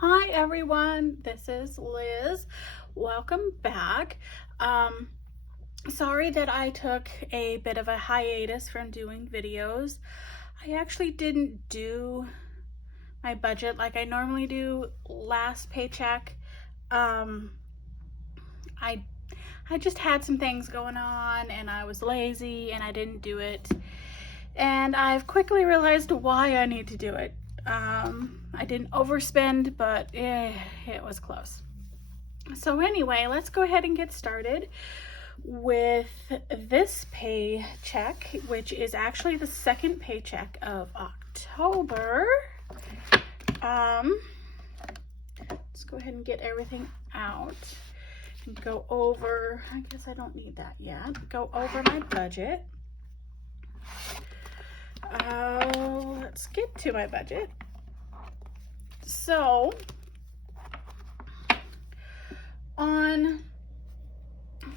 Hi everyone, this is Liz. Welcome back. Sorry that I took a bit of a hiatus from doing videos. I actually didn't do my budget like I normally do last paycheck. Um, I just had some things going on and I was lazy and I didn't do it. And I've quickly realized why I need to do it. I didn't overspend, but it was close. So anyway, let's go ahead and get started with this paycheck, which is actually the second paycheck of October. Let's go ahead and get everything out and go over, I guess I don't need that yet, go over my budget. Let's get to my budget. So on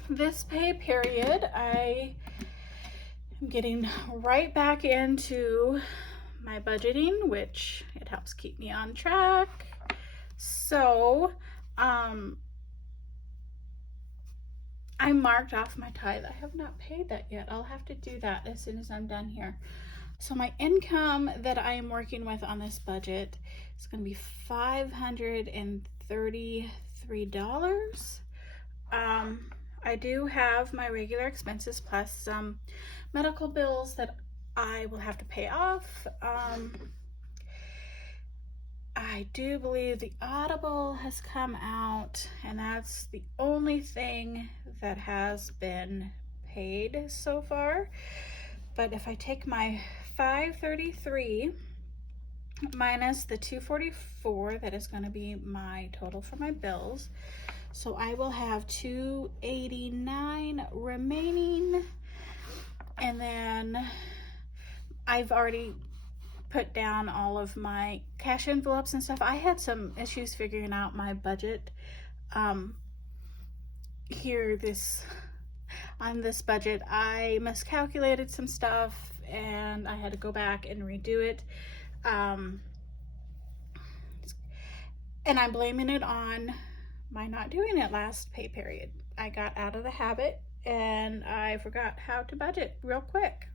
this pay period, I am getting right back into my budgeting, which it helps keep me on track. So I marked off my tithe. I have not paid that yet. I'll have to do that as soon as I'm done here. So my income that I am working with on this budget is going to be $533. I do have my regular expenses plus some medical bills that I will have to pay off. I do believe the Audible has come out, and that's the only thing that has been paid so far. But if I take my $533 minus the $244, that is going to be my total for my bills. So I will have $289 remaining. And then I've already put down all of my cash envelopes and stuff. I had some issues figuring out my budget here on this budget. I miscalculated some stuff and I had to go back and redo it. And I'm blaming it on my not doing it last pay period. I got out of the habit and I forgot how to budget real quick.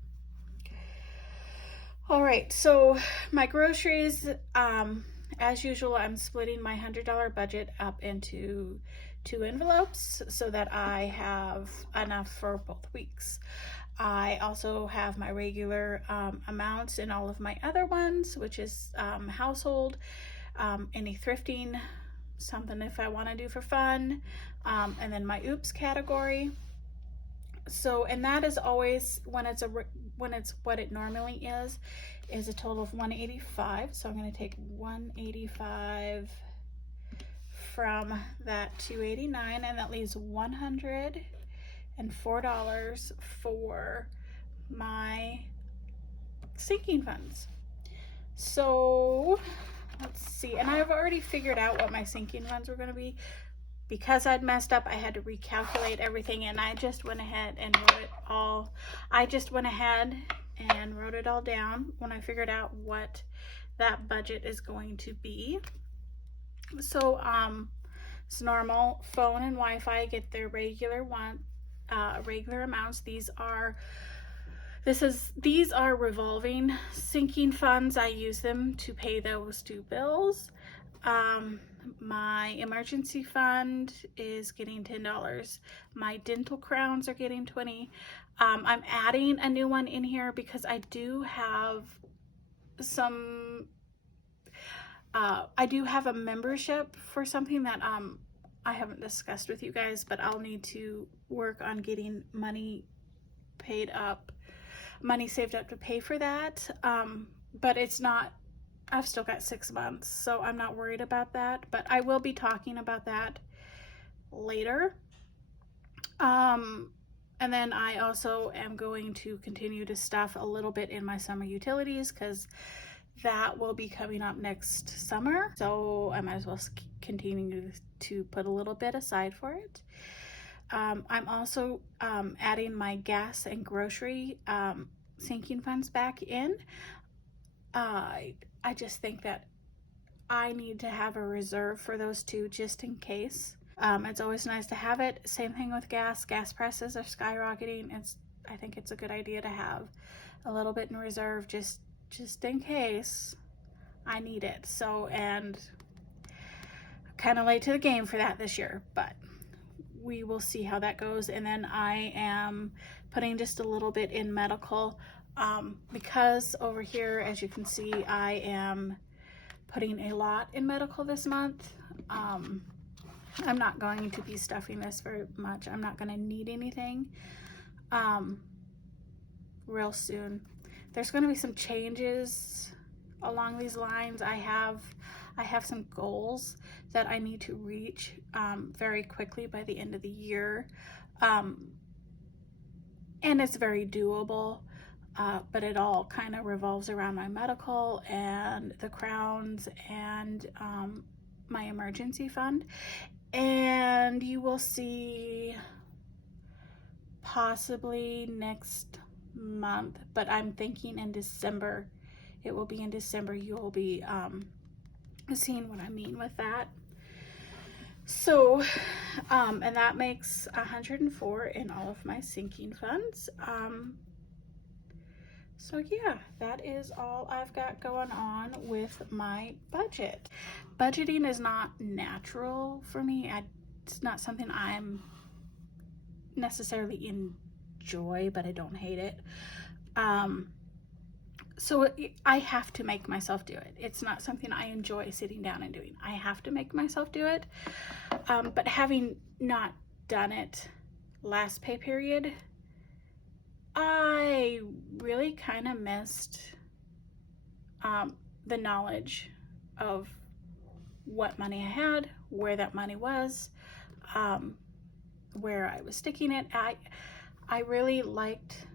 All right, so my groceries, as usual, I'm splitting my $100 budget up into 2 envelopes so that I have enough for both weeks. I also have my regular amounts in all of my other ones, which is household, any thrifting, something if I want to do for fun, and then my oops category. So, and that is always when it's what it normally is a total of $185. So I'm going to take $185 from that $289, and that leaves $104 for my sinking funds. So let's see, and I've already figured out what my sinking funds were going to be. Because I'd messed up, I had to recalculate everything, and I just went ahead and wrote it all. Down when I figured out what that budget is going to be. So it's normal. Phone and Wi-Fi get their regular amounts. These are revolving sinking funds. I use them to pay those 2 bills. My emergency fund is getting $10. My dental crowns are getting $20. I'm adding a new one in here because I do have I do have a membership for something that I haven't discussed with you guys, but I'll need to work on getting money saved up to pay for that. But it's not, I've still got 6 months, so I'm not worried about that, but I will be talking about that later. And then I also am going to continue to stuff a little bit in my summer utilities because that will be coming up next summer. So I might as well continue to put a little bit aside for it. I'm also adding my gas and grocery sinking funds back in. I just think that I need to have a reserve for those two just in case. It's always nice to have it. Same thing with gas. Gas prices are skyrocketing. I think it's a good idea to have a little bit in reserve just in case I need it. So, and kind of late to the game for that this year, but we will see how that goes. And then I am putting just a little bit in medical, because over here, as you can see, I am putting a lot in medical this month. I'm not going to be stuffing this very much. I'm not going to need anything real soon. There's going to be some changes along these lines. I have some goals that I need to reach very quickly by the end of the year, and it's very doable, but it all kind of revolves around my medical and the crowns and my emergency fund. And you will see possibly next month, but I'm thinking in December. It will be in December. You'll be seeing what I mean with that. So, and that makes 104 in all of my sinking funds. So yeah, that is all I've got going on with my budget. Budgeting is not natural for me. It's not something I'm necessarily enjoy, but I don't hate it. So I have to make myself do it. It's not something I enjoy sitting down and doing. I have to make myself do it. But having not done it last pay period, I really kind of missed the knowledge of what money I had, where that money was, where I was sticking it. I really liked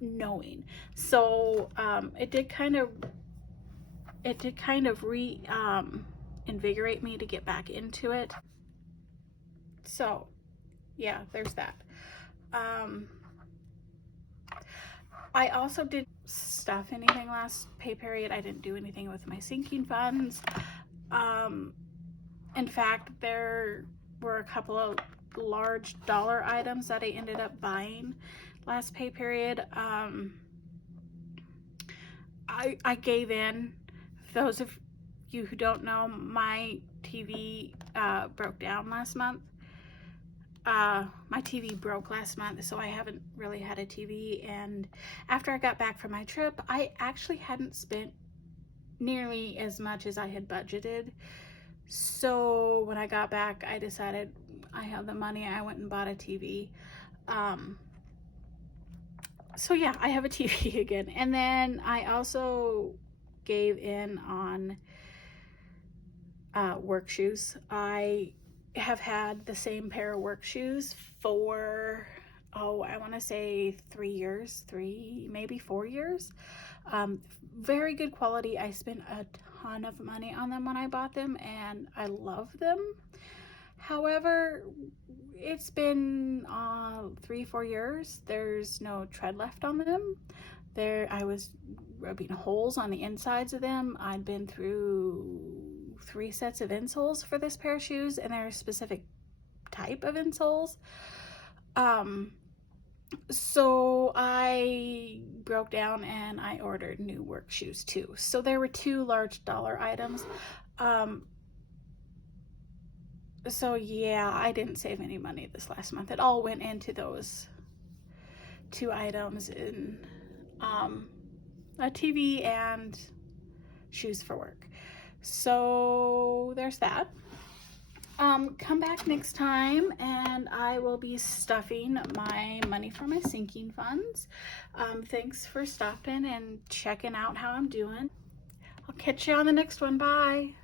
knowing. So it did kind of invigorate me to get back into it. So yeah, there's that. I also didn't stuff anything last pay period. I didn't do anything with my sinking funds. In fact, there were a couple of large dollar items that I ended up buying last pay period. I gave in. Those of you who don't know, my TV broke down last month. My TV broke last month, so I haven't really had a TV. And after I got back from my trip, I actually hadn't spent nearly as much as I had budgeted. So when I got back, I decided I had the money. I went and bought a TV. So yeah, I have a TV again. And then I also gave in on work shoes. I have had the same pair of work shoes for, I want to say 3 years, maybe 4 years. Very good quality. I spent a ton of money on them when I bought them, and I love them. However, it's been 3-4 years. There's no tread left on them. I was rubbing holes on the insides of them. I'd been through 3 sets of insoles for this pair of shoes, and they're a specific type of insoles. So I broke down and I ordered new work shoes too. So there were 2 large dollar items. So yeah, I didn't save any money this last month. It all went into those 2 items in a TV and shoes for work. So there's that. Come back next time and I will be stuffing my money for my sinking funds. Thanks for stopping and checking out how I'm doing. I'll catch you on the next one. Bye.